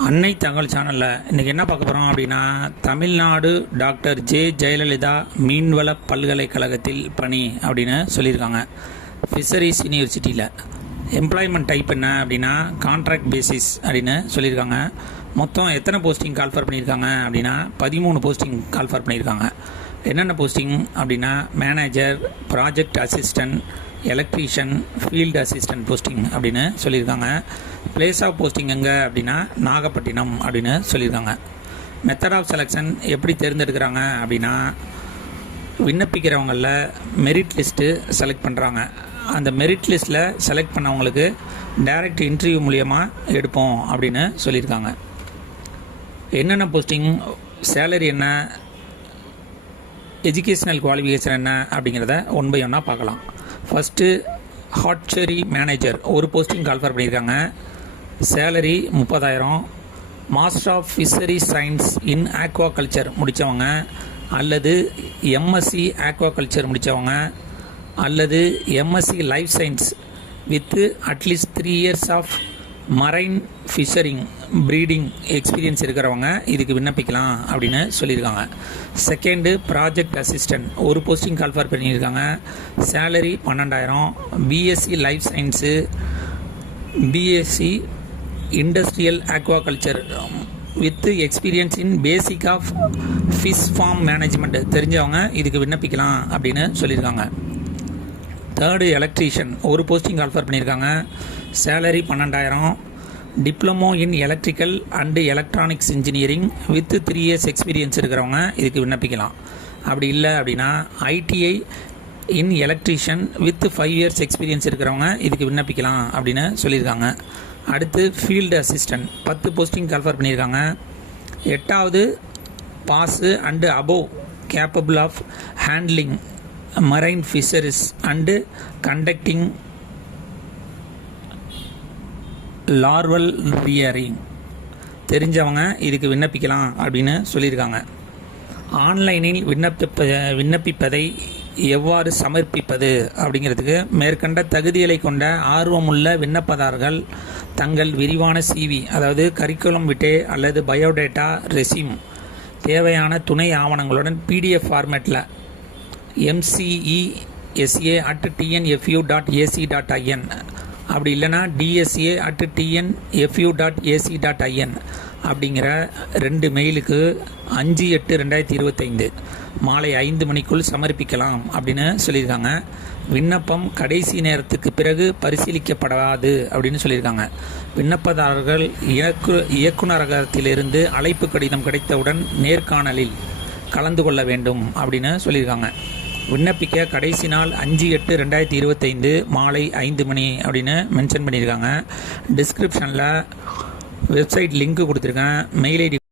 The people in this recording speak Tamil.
அன்னை தகவல் சேனலில் இன்றைக்கி என்ன பார்க்க போகிறோம் அப்படின்னா, தமிழ்நாடு டாக்டர் ஜே ஜெயலலிதா மீன்வள பல்கலைக்கழகத்தில் பணி அப்படின்னு சொல்லியிருக்காங்க. ஃபிஷரிஸ் யூனிவர்சிட்டியில் எம்ப்ளாய்மெண்ட் டைப் என்ன அப்படின்னா கான்ட்ராக்ட் பேசிஸ் அப்படின்னு சொல்லியிருக்காங்க. மொத்தம் எத்தனை போஸ்டிங் கால்ஃபர் பண்ணியிருக்காங்க அப்படின்னா 13 போஸ்டிங் கால்ஃபர் பண்ணியிருக்காங்க. என்னென்ன போஸ்டிங் அப்படின்னா manager, project assistant, electrician, field assistant posting அப்படின்னு சொல்லியிருக்காங்க. பிளேஸ் ஆஃப் போஸ்டிங் எங்கே அப்படின்னா நாகப்பட்டினம் அப்படின்னு சொல்லியிருக்காங்க. மெத்தட் ஆஃப் செலெக்ஷன் எப்படி தேர்ந்தெடுக்கிறாங்க அப்படின்னா விண்ணப்பிக்கிறவங்களில் மெரிட் லிஸ்ட்டு செலக்ட் பண்ணுறாங்க. அந்த மெரிட் லிஸ்ட்டில் செலக்ட் பண்ணவங்களுக்கு டைரக்ட் இன்டர்வியூ மூலியமாக எடுப்போம் அப்படின்னு சொல்லியிருக்காங்க. என்னென்ன போஸ்டிங், சேலரி என்ன, எஜுகேஷ்னல் குவாலிஃபிகேஷன் என்ன அப்படிங்கிறத ஒன் பை ஒன்னாக பார்க்கலாம். ஃபஸ்ட்டு ஹாட்சரி மேனேஜர் ஒரு போஸ்டிங் கால்ஃபர் பண்ணியிருக்காங்க. Salary 30,000. Master of fishery science in aquaculture முடித்தவங்க, அல்லது எம்எஸ்சி ஆக்வாகல்ச்சர் முடித்தவங்க, அல்லது MSc life science with at least 3 years of marine fishery breeding experience இருக்கிறவங்க இதுக்கு விண்ணப்பிக்கலாம் அப்படின்னு சொல்லியிருக்காங்க. செகண்டு ப்ராஜெக்ட் அசிஸ்டன்ட் ஒரு போஸ்டிங் கால்ஃபர் பண்ணியிருக்காங்க. Salary 12,000. BSc life science, BSc industrial aquaculture with experience in basic of fish farm management தெரிஞ்சவங்க இதுக்கு விண்ணப்பிக்கலாம் அப்படின்னு சொல்லியிருக்காங்க. தேர்டு எலக்ட்ரீஷியன் ஒரு போஸ்டிங் கால்ஃபர் பண்ணியிருக்காங்க. Salary 12,000. Diploma in electrical and electronics engineering with 3 years experience இருக்கிறவங்க இதுக்கு விண்ணப்பிக்கலாம். அப்படி இல்லை அப்படின்னா ITI in electrician with 5 years experience இருக்கிறவங்க இதுக்கு விண்ணப்பிக்கலாம் அப்படின்னு சொல்லியிருக்காங்க. அடுத்து ஃபீல்டு அசிஸ்டன்ட் 10 போஸ்டிங் கால்ஃபர் பண்ணியிருக்காங்க. 8வது pass and above capable of handling marine fisheries and conducting larval rearing தெரிஞ்சவங்க இதுக்கு விண்ணப்பிக்கலாம் அப்படின்னு சொல்லியிருக்காங்க. ஆன்லைனில் விண்ணப்பிப்பதை எவ்வாறு சமர்ப்பிப்பது அப்படிங்கிறதுக்கு மேற்கண்ட தகுதிகளை கொண்ட ஆர்வமுள்ள விண்ணப்பதாரர்கள் தங்கள் விரிவான சிவி, அதாவது கரிக்குலம் விட்டே அல்லது பயோடேட்டா, ரெசியூம், தேவையான துணை ஆவணங்களுடன் பிடிஎஃப் ஃபார்மேட்டில் mcesa@tnfu.ac.in அப்படி இல்லைனா dsa@tnfu.ac.in அப்படிங்கிற 2 மெயிலுக்கு 5/8/2025 மாலை 5 மணிக்குள் சமர்ப்பிக்கலாம் அப்படின்னு சொல்லியிருக்காங்க. விண்ணப்பம் கடைசி நேரத்துக்கு பிறகு பரிசீலிக்கப்படாது அப்படின்னு சொல்லியிருக்காங்க. விண்ணப்பதாரர்கள் இயக்குநரகத்திலிருந்து அழைப்பு கடிதம் கிடைத்தவுடன் நேர்காணலில் கலந்து கொள்ள வேண்டும் அப்படின்னு சொல்லியிருக்காங்க. விண்ணப்பிக்க கடைசி நாள் 5/8/2025 மாலை 5 மணி அப்படின்னு மென்ஷன் பண்ணியிருக்காங்க. டிஸ்கிரிப்ஷனில் வெப்சைட் லிங்க் கொடுத்துருக்கேன். Mail ID